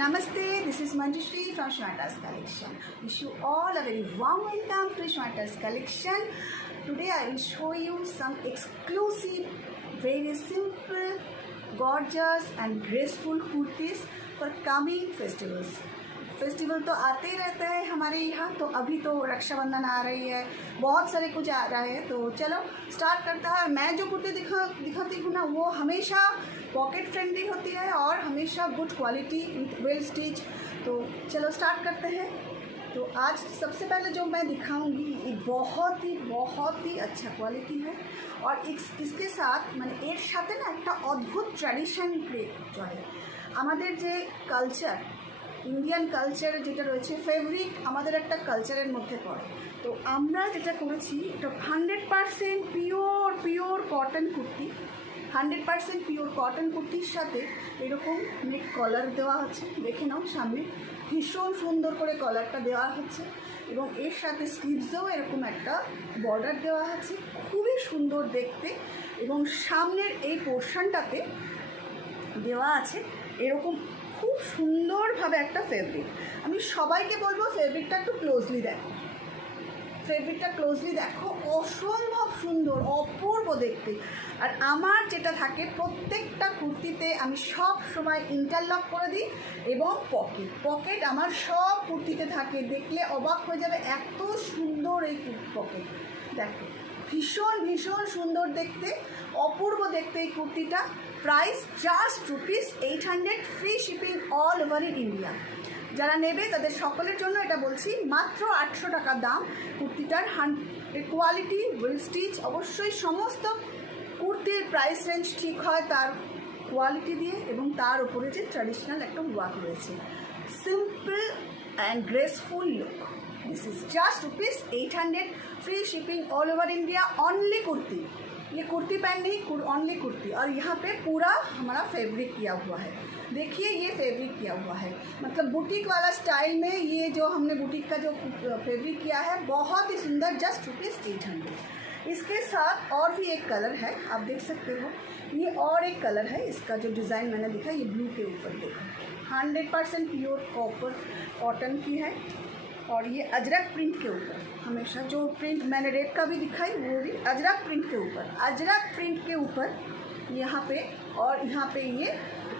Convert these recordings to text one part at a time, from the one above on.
Namaste, this is Manjushri from Shweta's Collection. Wish you all a very warm welcome to Shweta's Collection. Today I will show you some exclusive, very simple, gorgeous and graceful kurtis for coming festivals. Festival तो आते ही रहता है हमारे यहाँ, तो अभी तो रक्षाबंधन आ रही है, बहुत सारे कुछ आ रहा है, तो चलो स्टार्ट करता है। मैं जो कुर्ती दिखाती हूँ ना, वो हमेशा पॉकेट फ्रेंडली होती है और हमेशा गुड क्वालिटी वेल स्टिच। तो चलो स्टार्ट करते हैं। तो आज सबसे पहले जो मैं दिखाऊंगी ये बहुत ही अच्छा क्वालिटी है और इसके साथ मैंने एक साथे ना एक अद्भुत ट्रेडिशन चले हमारे जे कल्चर इंडियन कल्चर যেটা রয়েছে ফেব্রিক আমাদের একটা কালচারের মধ্যে পড়ে। তো আমরা যেটা করেছি এটা 100% pure cotton kurti, 100% pure cotton কুর্তির সাথে এরকম নেক কলার দেওয়া হচ্ছে, দেখে নাও সামনে ভীষণ সুন্দর করে কলারটা দেওয়া হচ্ছে এবং এর সাথে স্লিভসেও এরকম একটা বর্ডার দেওয়া আছে, খুবই সুন্দর দেখতে। এবং সামনের এই পোর্শনটাতে দেওয়া আছে এরকম খুব সুন্দরভাবে একটা ফেব্রিক। আমি সবাইকে বলবো ফেব্রিকটা একটু ক্লোজলি দেখো, অসম্ভব সুন্দর, অপূর্ব দেখতে। আর আমার যেটা থাকে প্রত্যেকটা কুর্তিতে আমি সব সময় ইন্টারলক করে দিই এবং পকেট আমার সব কুর্তিতে থাকে, দেখলে অবাক হয়ে যাবে এত সুন্দর এই পকেট। দেখো ভীষণ সুন্দর দেখতে, অপূর্ব দেখতে এই কুর্তিটা। Price just ₹800, free shipping all over in India. যারা নেবে তাদের সকলের জন্য এটা বলছি, মাত্র 800 টাকা দাম কুর্তিটার। কোয়ালিটি ওয়েল স্টিচ, অবশ্যই সমস্ত কুর্তির প্রাইস রেঞ্জ ঠিক হয় তার কোয়ালিটি দিয়ে এবং তার উপরে যে ট্র্যাডিশনাল একটা ওয়ার্ক রয়েছে। Simple and graceful look. This is just ₹800, free shipping all over India. Only kurti, ये कुर्ती पैंट नहीं, ऑनली कुर्ती। और यहाँ पे पूरा हमारा फैब्रिक किया हुआ है, देखिए ये फैब्रिक किया हुआ है, मतलब बुटीक वाला स्टाइल में। ये जो हमने बुटीक का जो फैब्रिक किया है बहुत ही सुंदर, जस्ट ₹800। इसके साथ और भी एक कलर है, आप देख सकते हो, ये और एक कलर है। इसका जो डिज़ाइन मैंने दिखा ये ब्लू के ऊपर देखो, 100% प्योर कॉपर कॉटन की है और ये अजरक प्रिंट के ऊपर। हमेशा जो प्रिंट मैंने रेड का भी दिखाई वो भी अजरक प्रिंट के ऊपर यहाँ पे, और यहाँ पे ये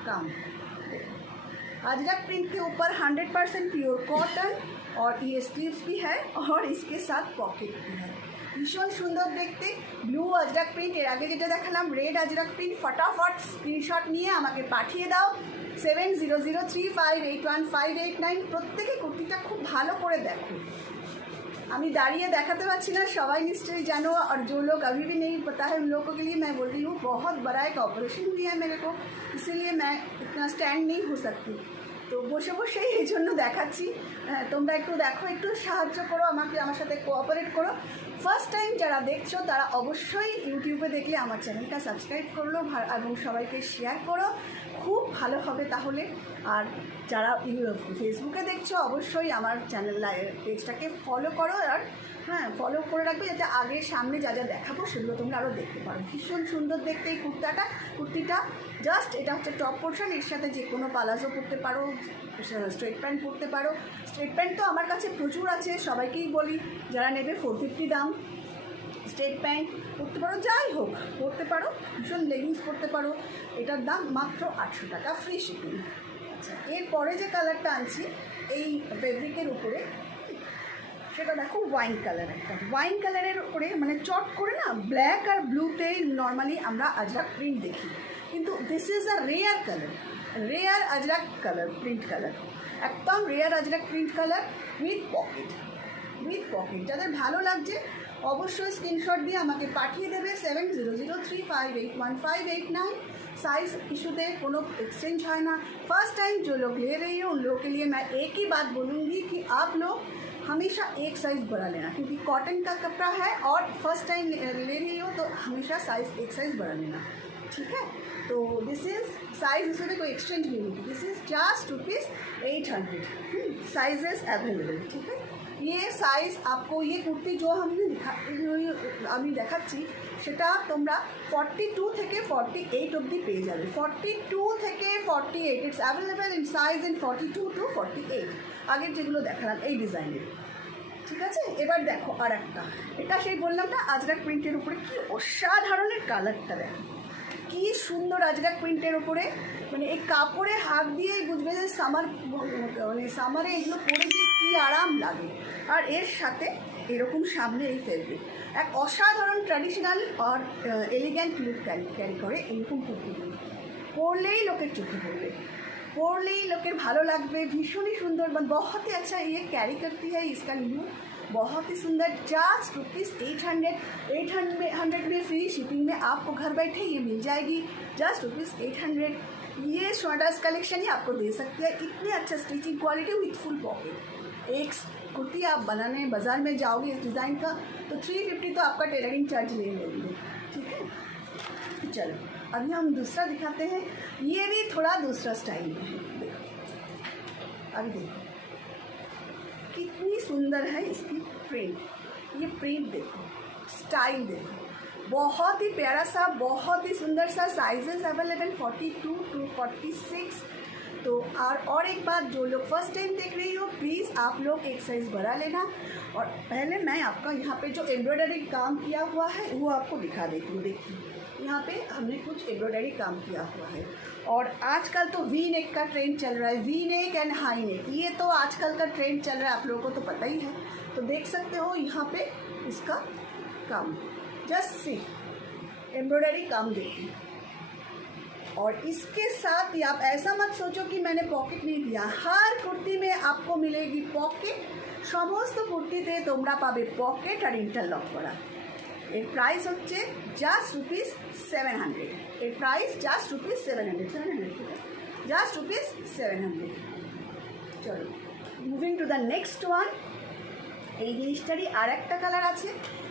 काम अजरक प्रिंट के ऊपर 100% प्योर कॉटन और ये स्लीव्स भी है और इसके साथ पॉकेट भी है। ভীষণ সুন্দর দেখতে। ব্লু আজরাক প্রিন্ট, এর আগে যেটা দেখালাম রেড আজরাক প্রিন্ট। ফটাফট স্ক্রিনশট নিয়ে আমাকে পাঠিয়ে দাও 7003581589। প্রত্যেকে কুর্তিটা খুব ভালো করে দেখো, আমি দাঁড়িয়ে দেখাতে পারছি না, সবাই নিশ্চয়ই জানো। और जो लोग अभी भी नहीं पता है उन लोगों के लिए मैं बोल रही हूँ, बहुत बड़ा एक ऑपरेशन हुई है मेरे को, इसीलिए मैं इतना स्टैंड नहीं हो सकती। তো বসে এই জন্য দেখাচ্ছি। তোমরা একটু দেখো, একটু সাহায্য করো আমাকে, আমার সাথে কোঅপারেট করো। ফার্স্ট টাইম যারা দেখছো তারা অবশ্যই ইউটিউবে দেখলে আমার চ্যানেলটা সাবস্ক্রাইব করলো এবং সবাইকে শেয়ার করো, খুব ভালো হবে তাহলে। আর যারা ফেসবুকে দেখছো অবশ্যই আমার চ্যানেল পেজটাকে ফলো করো, আর হ্যাঁ ফলো করে রাখবে যাতে আগে সামনে যা দেখাবো সেগুলো তোমরা আরও দেখতে পারো। ভীষণ সুন্দর দেখতে এই কুর্তিটা। জাস্ট এটা হচ্ছে টপ পোর্শন, এর সাথে যে কোনো পালাজো পরতে পারো, স্ট্রেট প্যান্ট পরতে পারো। স্ট্রেট প্যান্ট তো আমার কাছে প্রচুর আছে, সবাইকেই বলি যারা নেবে 450 দাম। স্ট্রেট প্যান্ট পরতে পারো, যাই হোক পরতে পারো, ভীষণ লেগিংস পরতে পারো। এটার দাম মাত্র 800 টাকা, ফ্রি শিপিং। আচ্ছা, এরপরে যে কালারটা আনছি এই ফেব্রিকের উপরে, সেটা দেখো ওয়াইন কালার। একটা ওয়াইন কালারের উপরে মানে চট করে না ব্ল্যাক আর ব্লুতেই নর্মালি আমরা আজরাক প্রিন্ট দেখি, কিন্তু this is a rare colour, rare Ajrak colour, print colour, একদম rare Ajrak print colour with pocket. যাদের ভালো লাগছে অবশ্যই স্ক্রিনশট দিয়ে আমাকে পাঠিয়ে দেবে 7003581589। साइज़ इशूते कोनो एक्सचेंज है ना। फर्स्ट टाइम जो लोग ले रही हो उन लोगों के लिए मैं एक ही बात बोलूँगी कि आप लोग हमेशा एक साइज़ बड़ा लेना, क्योंकि कॉटन का कपड़ा है और फर्स्ट टाइम ले रही हो तो हमेशा साइज़ एक साइज़ बड़ा लेना, ठीक है। तो दिस इज़ साइज़, इसमें कोई एक्सचेंज नहीं होगी। This is just ₹800, sizes available, ठीक है। ये साइज आपको ये कुर्ती जो আমি দেখাচ্ছি সেটা তোমরা 42 থেকে 48 অবধি পেয়ে যাবে। 42 থেকে 48 it's available in size in 42 to 48 আগের যেগুলো দেখালাম এই ডিজাইনের। ঠিক আছে, এবার দেখো আর একটা, এটা সেই বললাম না আজরাক প্রিন্টের উপরে কি অসাধারণের কালারটা দেখো, কি সুন্দর আজরাক প্রিন্টের উপরে, মানে এই কাপড়ে হাত দিয়েই বুঝবে যে মানে সামারে এগুলো পরে যে কী আরাম লাগে। আর এর সাথে এরকম সামনে এই ফেব্রিক এক অসাধারণ ট্র্যাডিশনাল আর এলিগ্যান্ট লুক ক্যারি করে এরকম কুর্তিগুলো। পরলেই লোকের চোখে পড়বে, পরলেই लोग ভালো লাগবে, ভীষণই সুন্দর। बहुत ही अच्छा ये कैरी करती है, इसका लुक बहुत ही सुंदर। जस्ट ₹800 में फ्री शिपिंग में आपको घर बैठे ये मिल जाएगी। जस्ट ₹800 ये शॉर्टर्स कलेक्शन ही आपको दे सकती है। इतने अच्छा stitching quality with full pocket. एक कुर्ती आप बनाने बाज़ार में जाओगे इस डिज़ाइन का तो 350 तो आपका टेलरिंग चार्ज ले लेंगे। ठीक है, चलो अभी हम दूसरा दिखाते हैं। ये भी थोड़ा दूसरा स्टाइल में है, देखो अभी देखो कितनी सुंदर है इसकी प्रिंट। ये प्रिंट देखो, स्टाइल देखो, बहुत ही प्यारा सा, बहुत ही सुंदर सा। Sizes available 42 to 46। तो और एक बात, जो लोग फर्स्ट टाइम देख रही हो प्लीज़ आप लोग एक साइज़ बढ़ा लेना। और पहले मैं आपका यहाँ पे जो एम्ब्रॉयडरी काम किया हुआ है वो आपको दिखा देती हूँ। देखिए यहाँ पे हमने कुछ एम्ब्रॉयडरी काम किया हुआ है। और आजकल तो वी नेक का ट्रेंड चल रहा है, V neck and high neck, ये तो आजकल का ट्रेंड चल रहा है, आप लोगों को तो पता ही है। तो देख सकते हो यहाँ पे इसका काम, जस्ट सी एम्ब्रॉयडरी काम देखिए। और इसके साथ ही आप ऐसा मत सोचो कि मैंने पॉकेट नहीं दिया, हर कुर्ती में आपको मिलेगी पॉकेट। समस्त कुर्तीते তোমরা পাবে পকেট আর ইন্টারলক করা। এর প্রাইস হচ্ছে জাস্ট ₹700। এর প্রাইস জাস্ট ₹700, জাস্ট ₹700। চলো moving to the next one. এই জিনিসটারই আর একটা কালার আছে,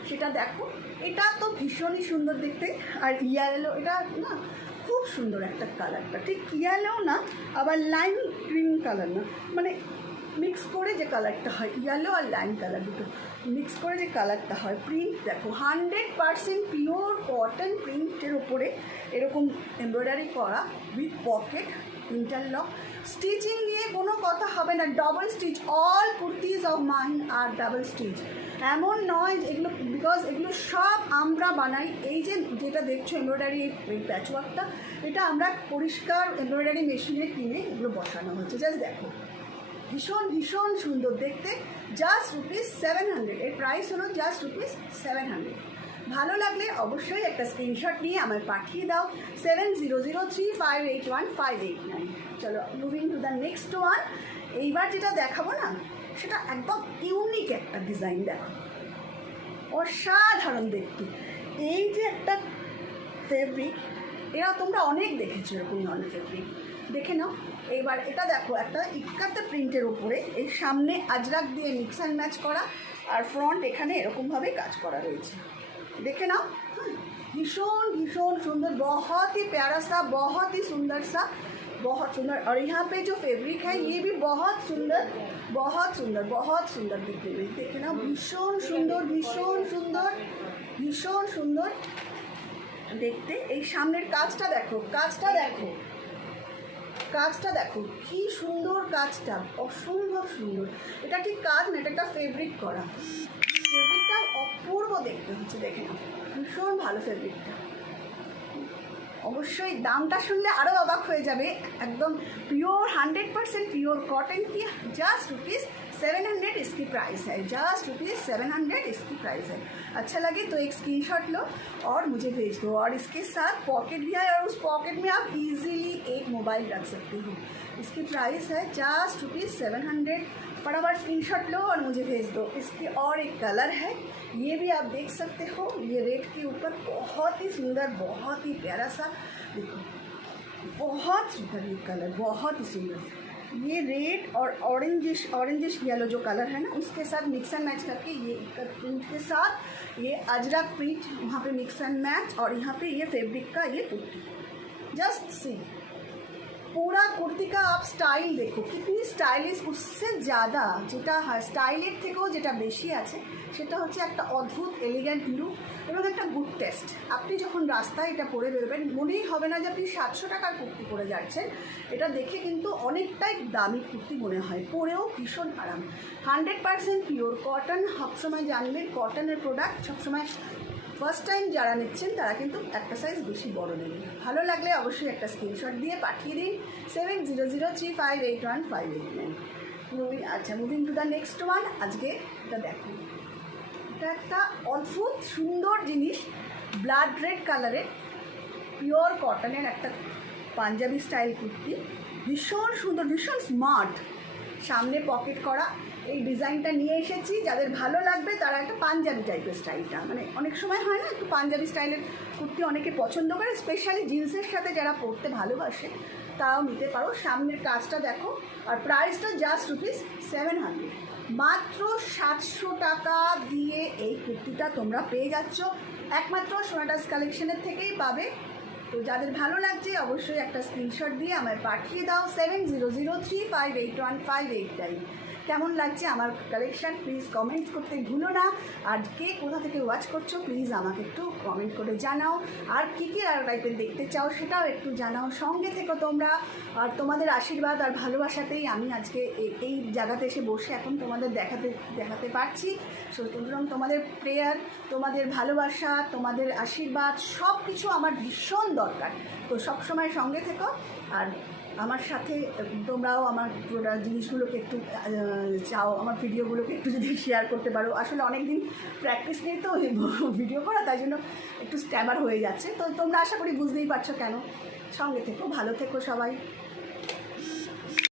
সেটা দেখো। এটা তো ভীষণই সুন্দর দেখতে, আর ইয়েলো, এটা না খুব সুন্দর একটা কালারটা, ঠিক ইয়েলো না আবার লাইম গ্রিন কালার না, মানে মিক্স করে যে কালারটা হয়, ইয়েলো আর লাইম কালার দুটো মিক্স করে যে কালারটা হয়। প্রিন্ট দেখো 100% পিওর কটন প্রিন্টের ওপরে এরকম এমব্রয়ডারি করা উইথ পকেট ইন্টারলক। স্টিচিং নিয়ে কোনো কথা হবে না, double stitch. All kurtis of mine are double stitch, এমন নয় এগুলো, বিকজ এগুলো সব আমরা বানাই। এই যে যেটা দেখছো এমব্রয়ডারি এই প্যাচওয়ার্কটা, এটা আমরা পরিষ্কার এমব্রয়ডারি মেশিনে কিনে এগুলো বসানো হচ্ছে। জাস্ট দেখো ভীষণ ভীষণ সুন্দর দেখতে। জাস্ট ₹700, এর প্রাইস হলো জাস্ট ₹700। ভালো লাগলে অবশ্যই একটা স্ক্রিনশট নিয়ে আমায় পাঠিয়ে দাও 7003581589। চলো moving to the next one. এইবার যেটা দেখাবো না সেটা একদম ইউনিক একটা ডিজাইন, দেখো অসাধারণ দেখতে। এই যে একটা ফেব্রিক, এরা তোমরা অনেক দেখেছো এরকম ধরনের ফেব্রিক, দেখে নাও। এইবার এটা দেখো একটা ইক্কাতে প্রিন্টের উপরে এই সামনে আজরাক দিয়ে মিক্স অ্যান্ড ম্যাচ করা, আর ফ্রন্ট এখানে এরকমভাবে কাজ করা রয়েছে, দেখে নাও। भीषण भीषण सुंदर, बहुत ही प्यारा सा, बहुत ही सुंदर सा, बहुत सुंदर। और यहाँ पे जो फैब्रिक है ये भी बहुत सुंदर, बहुत सुंदर, बहुत सुंदर दिखने में, देखे ना भीषण सुंदर, भीषण सुंदर, भीषण सुंदर देखते। এই সামনের কাজটা দেখো, কাজটা দেখো, কাজটা দেখো কি সুন্দর, কাজটা অসম্ভব সুন্দর। এটা ঠিক কাজ না, এটা একটা ফেব্রিক করা, ফেব্রিকটা অপূর্ব দেখতে হচ্ছে, দেখে নাও ভীষণ ভালো ফেব্রিকটা। অবশ্যই দামটা শুনলে আরও অবাক হয়ে যাবে, একদম प्योर 100% प्योर कॉटन की, जस्ट ₹700 इसकी प्राइस है, जस्ट ₹700 इसकी प्राइस है। अच्छा लगे तो एक स्क्रीनशॉट लो और मुझे भेज दो। और इसके साथ पॉकेट भी है, और उस पॉकेट में आप इजीली एक मोबाइल रख सकते हो। इसकी प्राइस है जस्ट ₹700। फटाफट स्क्रीनशॉट लो और मुझे भेज दो। इसकी और एक कलर है, ये भी आप देख सकते हो, ये रेड के ऊपर बहुत ही सुंदर, बहुत ही प्यारा सा, देखो बहुत सुंदर ये कलर, बहुत ही सुंदर। ये रेड और ऑरेंजिश येलो जो कलर है ना, उसके साथ मिक्स एंड मैच करके ये प्रिंट के साथ ये अजरक प्रिंट वहाँ पे मिक्स एंड मैच, और यहाँ पे ये फैब्रिक का ये कुर्ती। जस्ट सी पूरा कुर्ती का आप स्टाइल देखो कितनी स्टाइलिश, उससे ज़्यादा যেটা স্টাইলের থেকেও যেটা বেশি আছে সেটা হচ্ছে একটা অদ্ভুত এলিগ্যান্ট লুক এবং একটা গুড টেস্ট। আপনি যখন রাস্তায় এটা পরে বেরোবেন মনেই হবে না যে আপনি 700 টাকার কুর্তি পরে যাচ্ছেন। এটা দেখে কিন্তু অনেকটাই দামি কুর্তি মনে হয়, পরেও ভীষণ আরাম। 100% পিওর কটন। সবসময় জানবেন কটনের প্রোডাক্ট সবসময় ফার্স্ট টাইম যারা নিচ্ছেন তারা কিন্তু একটা সাইজ বেশি বড় নেবেন। ভালো লাগলে অবশ্যই একটা স্ক্রিনশট দিয়ে পাঠিয়ে দিন 7003581589। আচ্ছা, moving to the next one. আজকে এটা দেখুন, এটা একটা অদ্ভুত সুন্দর জিনিস, ব্লাড রেড কালারের পিওর কটনের একটা পাঞ্জাবি স্টাইল কুর্তি, ভীষণ সুন্দর, ভীষণ স্মার্ট, সামনে পকেট করা। এই ডিজাইনটা নিয়ে এসেছি, যাদের ভালো লাগবে তারা একটা পাঞ্জাবি টাইপের স্টাইলটা, মানে অনেক সময় হয় না একটু পাঞ্জাবি স্টাইলের কুর্তি অনেকে পছন্দ করে, স্পেশালি জিন্সের সাথে যারা পরতে ভালোবাসে তাও নিতে পারো। সামনের কাজটা দেখো, আর প্রাইসটা জাস্ট ₹700, মাত্র 700 টাকা দিয়ে এই কুর্তিটা তোমরা পেয়ে যাচ্ছ, একমাত্র সোনাটাস কালেকশনের থেকেই পাবে। তো যাদের ভালো লাগছে অবশ্যই একটা স্ক্রিনশট দিয়ে আমায় পাঠিয়ে দাও 7003581589। কেমন লাগছে আমার কালেকশান প্লিজ কমেন্ট করতে ভুলো না। আর কে কোথা থেকে ওয়াচ করছো প্লিজ আমাকে একটু কমেন্ট করে জানাও, আর কী কী আর টাইপের দেখতে চাও সেটাও একটু জানাও। সঙ্গে থেকো তোমরা, আর তোমাদের আশীর্বাদ আর ভালোবাসাতেই আমি আজকে এই জায়গাতে এসে বসে এখন তোমাদের দেখাতে পারছি। সুতরাং তোমাদের প্রেয়ার, তোমাদের ভালোবাসা, তোমাদের আশীর্বাদ সব কিছু আমার ভীষণ দরকার। তো সবসময় সঙ্গে থেকো, আর আমার সাথে তোমরাও আমার জিনিসগুলোকে একটু চাও, আমার ভিডিওগুলোকে একটু যদি শেয়ার করতে পারো। আসলে অনেক দিন প্র্যাকটিস নেই তো ভিডিও করা, তাই জন্য একটু স্ট্যামার হয়ে যাচ্ছে। তো তোমরা আশা করি বুঝতেই পারছো কেন। সঙ্গে থেকো, ভালো থেকো সবাই।